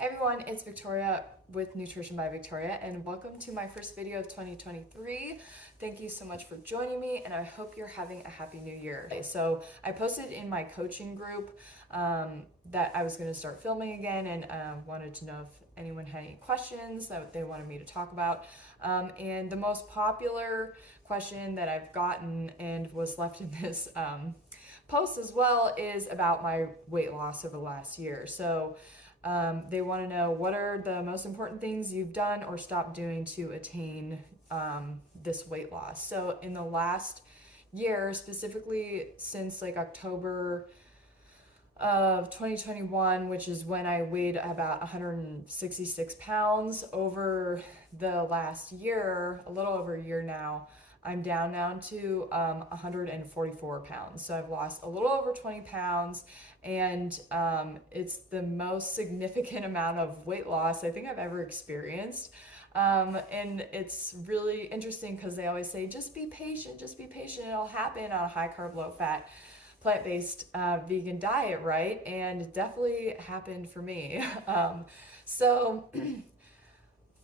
Hey everyone, it's Victoria with Nutrition by Victoria, and welcome to my first video of 2023. Thank you so much for joining me, and I hope you're having a happy new year. So I posted in my coaching group that I was going to start filming again, and wanted to know if anyone had any questions that they wanted me to talk about. And the most popular question that I've gotten and was left in this post as well is about my weight loss over the last year. So they want to know, what are the most important things you've done or stopped doing to attain this weight loss? So in the last year, specifically since like October of 2021, which is when I weighed about 166 pounds, over the last year, a little over a year now, I'm down now to 144 pounds. So I've lost a little over 20 pounds, and it's the most significant amount of weight loss I think I've ever experienced. And it's really interesting because they always say, just be patient, it'll happen on a high carb, low fat, plant-based vegan diet, right? And it definitely happened for me. So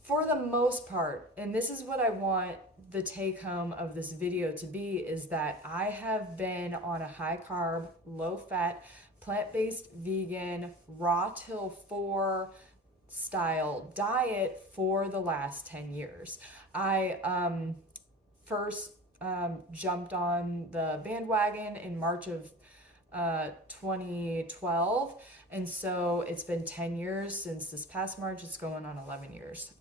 for the most part, and this is what I want the take home of this video to be, is that I have been on a high carb, low fat, plant-based vegan, raw till 4 style diet for the last 10 years. I first jumped on the bandwagon in March of 2012, and so it's been 10 years since this past March. It's going on 11 years.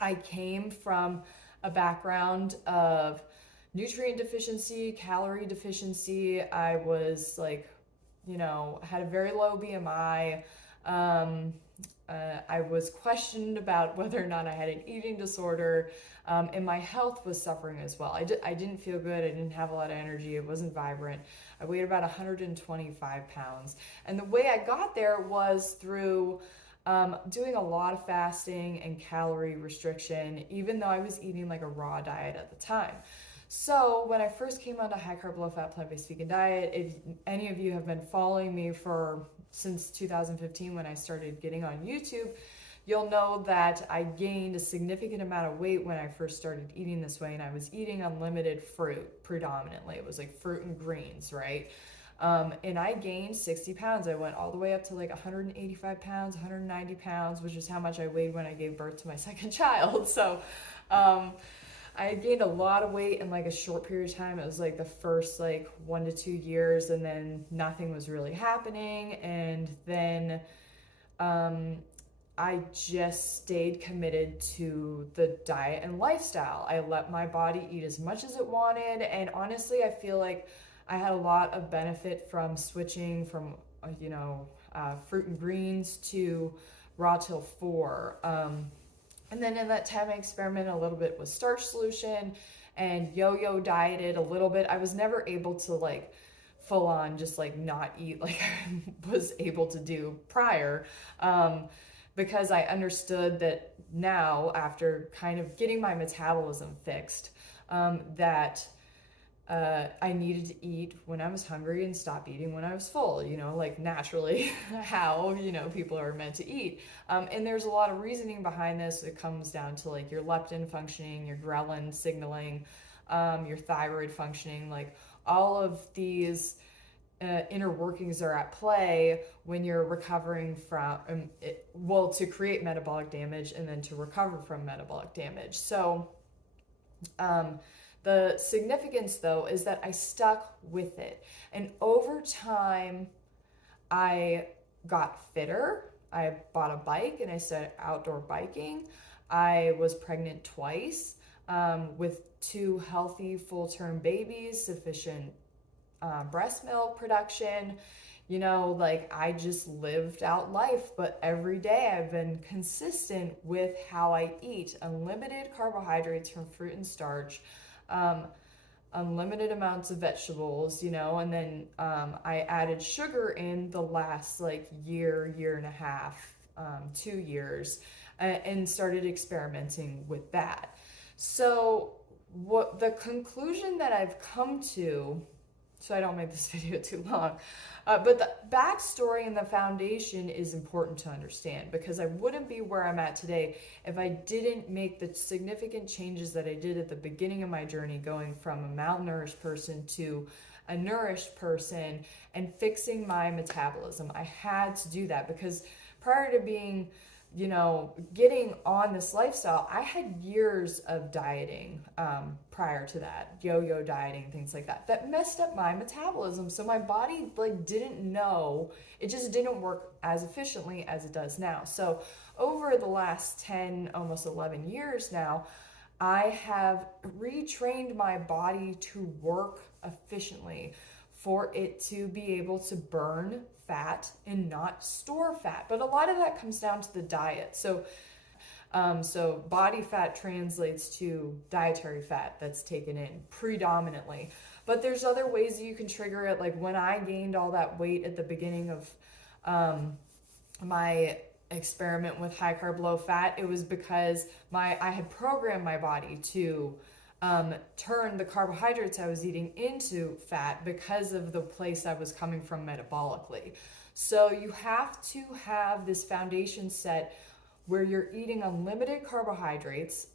I came from a background of nutrient deficiency, calorie deficiency. I was like, had a very low BMI. I was questioned about whether or not I had an eating disorder, and my health was suffering as well. I didn't feel good. I didn't have a lot of energy. It wasn't vibrant. I weighed about 125 pounds. And the way I got there was through doing a lot of fasting and calorie restriction, even though I was eating like a raw diet at the time. So when I first came onto high carb, low fat, plant-based vegan diet, if any of you have been following me since 2015 when I started getting on YouTube, you'll know that I gained a significant amount of weight when I first started eating this way, and I was eating unlimited fruit predominantly. It was like fruit and greens, right? And I gained 60 pounds. I went all the way up to like 185 pounds, 190 pounds, which is how much I weighed when I gave birth to my second child. So I gained a lot of weight in like a short period of time. It was like the first like 1 to 2 years, and then nothing was really happening. And then I just stayed committed to the diet and lifestyle. I let my body eat as much as it wanted. And honestly, I feel like I had a lot of benefit from switching from, fruit and greens to raw till 4. And then in that time, I experimented a little bit with starch solution and yo-yo dieted a little bit. I was never able to like full on just like not eat like I was able to do prior, because I understood that now, after kind of getting my metabolism fixed, that I needed to eat when I was hungry and stop eating when I was full, like naturally how, people are meant to eat. And there's a lot of reasoning behind this. It comes down to like your leptin functioning, your ghrelin signaling, your thyroid functioning, like all of these inner workings are at play when you're recovering from, to create metabolic damage and then to recover from metabolic damage. So, the significance, though, is that I stuck with it. And over time, I got fitter. I bought a bike and I started outdoor biking. I was pregnant twice, with 2 healthy full-term babies, sufficient breast milk production. I just lived out life. But every day I've been consistent with how I eat. Unlimited carbohydrates from fruit and starch, unlimited amounts of vegetables, and then I added sugar in the last like year and a half, 2 years, and started experimenting with that. So what the conclusion that I've come to so I don't make this video too long. But the backstory and the foundation is important to understand, because I wouldn't be where I'm at today if I didn't make the significant changes that I did at the beginning of my journey, going from a malnourished person to a nourished person and fixing my metabolism. I had to do that because prior to being, getting on this lifestyle, I had years of dieting prior to that, yo-yo dieting, things like that messed up my metabolism. So my body didn't know, it just didn't work as efficiently as it does now. So over the last 10, almost 11 years now, I have retrained my body to work efficiently for it to be able to burn fat and not store fat. But a lot of that comes down to the diet. So body fat translates to dietary fat that's taken in predominantly. But there's other ways that you can trigger it. Like when I gained all that weight at the beginning of my experiment with high carb, low fat, it was because I had programmed my body to turn the carbohydrates I was eating into fat because of the place I was coming from metabolically. So you have to have this foundation set where you're eating unlimited carbohydrates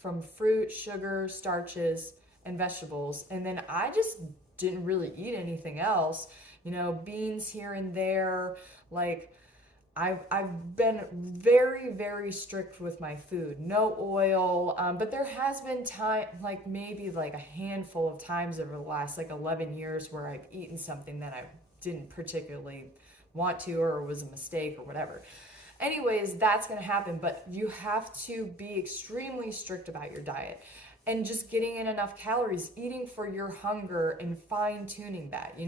from fruit, sugar, starches, and vegetables. And then I just didn't really eat anything else, beans here and there. I've been very, very strict with my food. No oil, but there has been time, maybe a handful of times over the last 11 years where I've eaten something that I didn't particularly want to, or was a mistake or whatever. Anyways, that's going to happen, but you have to be extremely strict about your diet and just getting in enough calories, eating for your hunger and fine tuning that,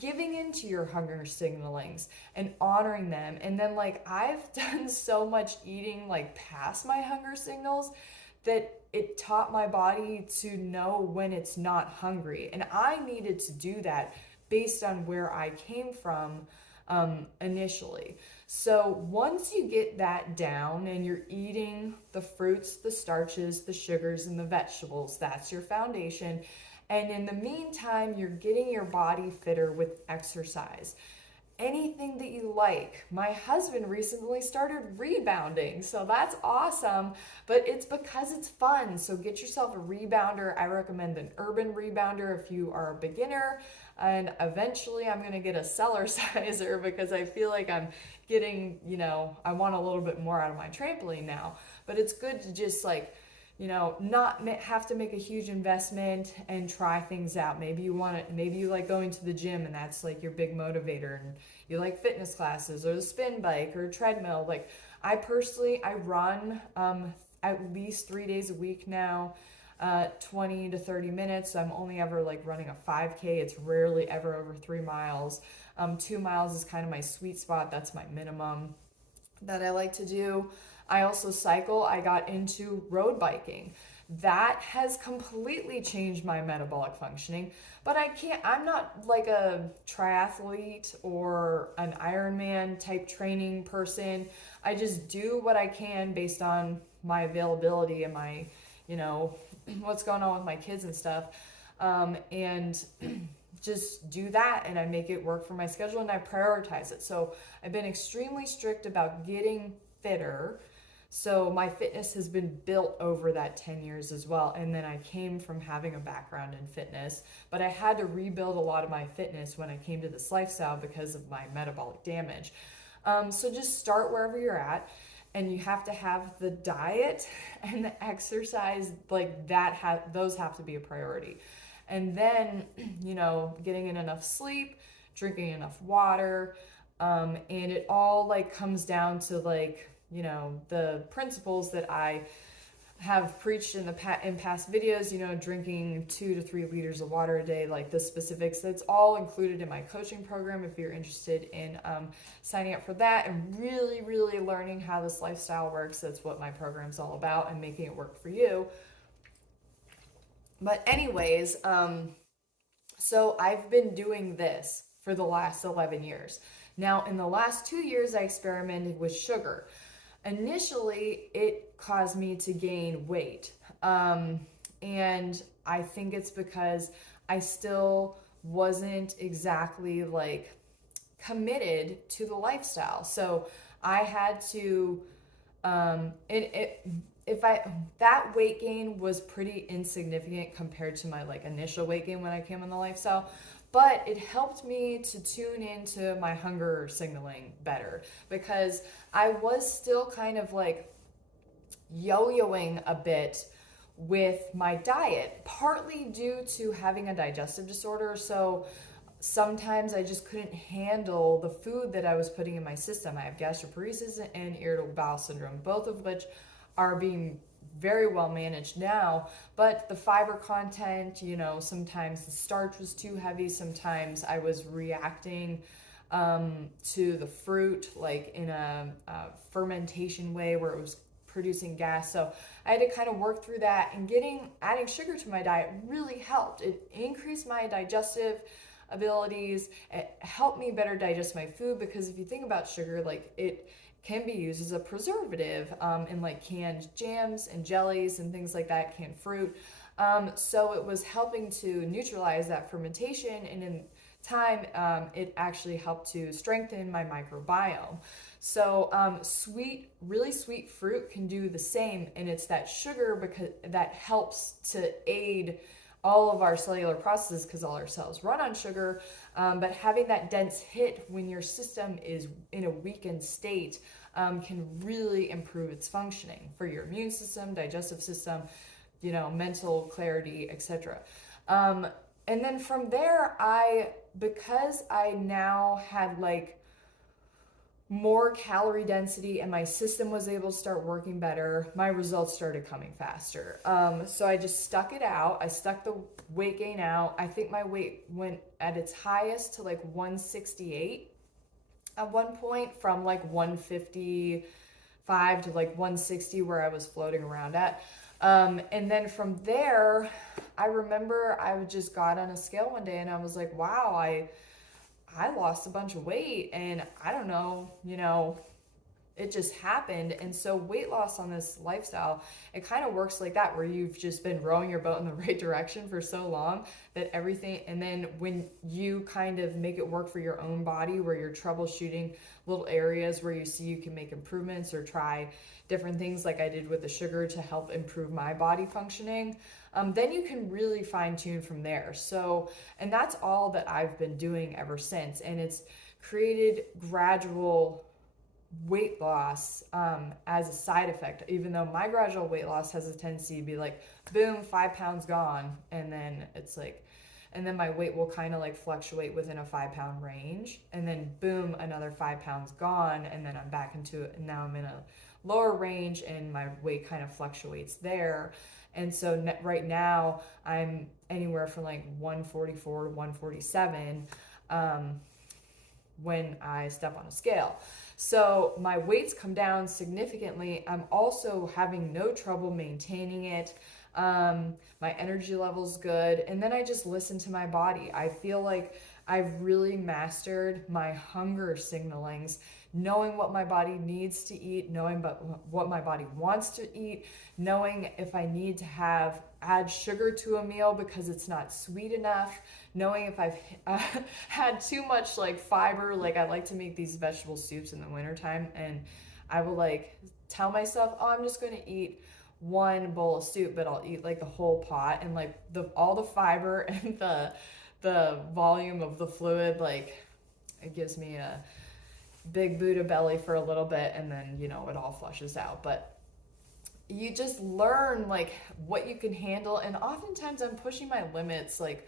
giving into your hunger signalings and honoring them. And then I've done so much eating past my hunger signals that it taught my body to know when it's not hungry. And I needed to do that based on where I came from initially. So once you get that down and you're eating the fruits, the starches, the sugars, and the vegetables, that's your foundation. And in the meantime, you're getting your body fitter with exercise. Anything that you like. My husband recently started rebounding, so that's awesome, but it's because it's fun. So get yourself a rebounder. I recommend an urban rebounder if you are a beginner, and eventually I'm going to get a cellar sizer because I feel like I'm getting, I want a little bit more out of my trampoline now. But it's good to just not have to make a huge investment and try things out. Maybe you like going to the gym and that's your big motivator, and you like fitness classes or the spin bike or treadmill. I run at least 3 days a week now, 20 to 30 minutes. So I'm only ever running a 5K. It's rarely ever over 3 miles. 2 miles is kind of my sweet spot. That's my minimum that I like to do. I also cycle. I got into road biking. That has completely changed my metabolic functioning, but I'm not a triathlete or an Ironman type training person. I just do what I can based on my availability and my, what's going on with my kids and stuff. And just do that, and I make it work for my schedule, and I prioritize it. So I've been extremely strict about getting fitter. So my fitness has been built over that 10 years as well. And then I came from having a background in fitness, but I had to rebuild a lot of my fitness when I came to this lifestyle because of my metabolic damage. So just start wherever you're at, and you have to have the diet and the exercise those have to be a priority. And then, getting in enough sleep, drinking enough water, and it all comes down to the principles that I have preached in past videos, drinking 2 to 3 liters of water a day, the specifics. That's all included in my coaching program if you're interested in signing up for that and really, really learning how this lifestyle works. That's what my program's all about, and making it work for you. But anyways, so I've been doing this for the last 11 years. Now, in the last 2 years, I experimented with sugar. Initially, it caused me to gain weight. And I think it's because I still wasn't exactly like committed to the lifestyle. So I had to, if I, that weight gain was pretty insignificant compared to my like initial weight gain when I came on the lifestyle, but it helped me to tune into my hunger signaling better, because I was still kind of like yo-yoing a bit with my diet, partly due to having a digestive disorder. So sometimes I just couldn't handle the food that I was putting in my system. I have gastroparesis and irritable bowel syndrome, both of which are being very well managed now. But the fiber content, you know, sometimes the starch was too heavy. Sometimes I was reacting to the fruit like in a fermentation way where it was producing gas. So I had to kind of work through that, and adding sugar to my diet really helped. It increased my digestive abilities. It helped me better digest my food, because if you think about sugar, like it can be used as a preservative in like canned jams and jellies and things like that, canned fruit. So it was helping to neutralize that fermentation, and in time, it actually helped to strengthen my microbiome. So really sweet fruit can do the same, and it's that sugar because that helps to aid all of our cellular processes, because all our cells run on sugar. But having that dense hit when your system is in a weakened state can really improve its functioning for your immune system, digestive system, you know, mental clarity, etc. And then from there, because I now had like more calorie density and my system was able to start working better, my results started coming faster. So I just stuck it out. I stuck the weight gain out. I think my weight went at its highest to like 168 at one point, from like 155 to like 160 where I was floating around at. And then from there, I remember I just got on a scale one day and I was like, wow, I lost a bunch of weight, and I don't know, you know, it just happened. And so weight loss on this lifestyle, it kind of works like that, where you've just been rowing your boat in the right direction for so long that everything, and then when you kind of make it work for your own body, where you're troubleshooting little areas where you see you can make improvements or try different things like I did with the sugar to help improve my body functioning, then you can really fine tune from there. So, and that's all that I've been doing ever since. And it's created gradual weight loss as a side effect, even though my gradual weight loss has a tendency to be like, boom, 5 pounds gone. And then it's like, and then my weight will kind of like fluctuate within a 5 pound range. And then boom, another 5 pounds gone. And then I'm back into it. And now I'm in a lower range and my weight kind of fluctuates there. And so right now I'm anywhere from like 144 to 147 when I step on a scale. So my weight's come down significantly. I'm also having no trouble maintaining it. My energy level's good. And then I just listen to my body. I feel like I've really mastered my hunger signalings, knowing what my body needs to eat, knowing what my body wants to eat, knowing if I need to add sugar to a meal because it's not sweet enough, knowing if I've had too much like fiber. Like I like to make these vegetable soups in the wintertime, and I will like tell myself, oh, I'm just going to eat one bowl of soup, but I'll eat like the whole pot, and like all the fiber and the volume of the fluid, like it gives me a big Buddha belly for a little bit, and then, you know, it all flushes out. But you just learn like what you can handle. And oftentimes I'm pushing my limits, like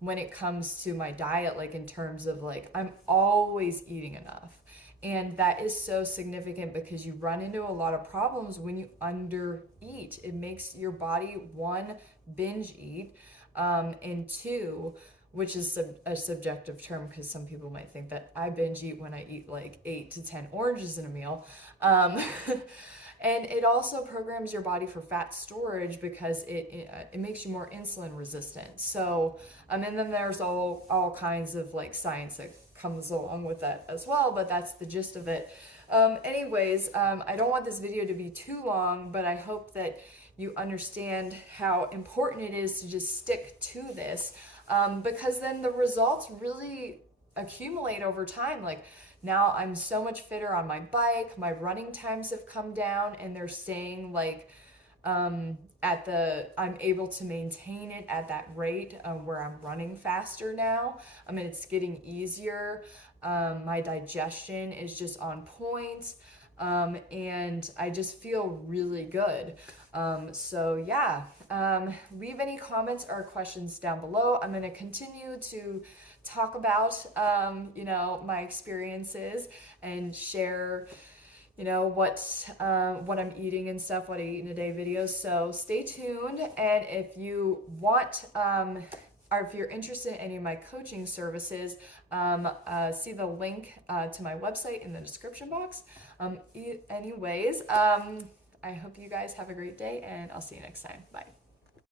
when it comes to my diet, like in terms of like, I'm always eating enough. And that is so significant because you run into a lot of problems when you undereat. It makes your body, one, binge eat, and two, which is a subjective term because some people might think that I binge eat when I eat like 8 to 10 oranges in a meal. And it also programs your body for fat storage because it makes you more insulin resistant. So, and then there's all kinds of like science that comes along with that as well, but that's the gist of it. I don't want this video to be too long, but I hope that you understand how important it is to just stick to this, because then the results really accumulate over time. Like, now I'm so much fitter on my bike, my running times have come down, and they're staying like I'm able to maintain it at that rate where I'm running faster now. I mean, it's getting easier. My digestion is just on point. And I just feel really good. So yeah, leave any comments or questions down below. I'm going to continue to talk about, my experiences and share, what I'm eating and stuff, what I eat in a day videos. So stay tuned. And if you want, or if you're interested in any of my coaching services, see the link to my website in the description box. Anyways, I hope you guys have a great day, and I'll see you next time. Bye.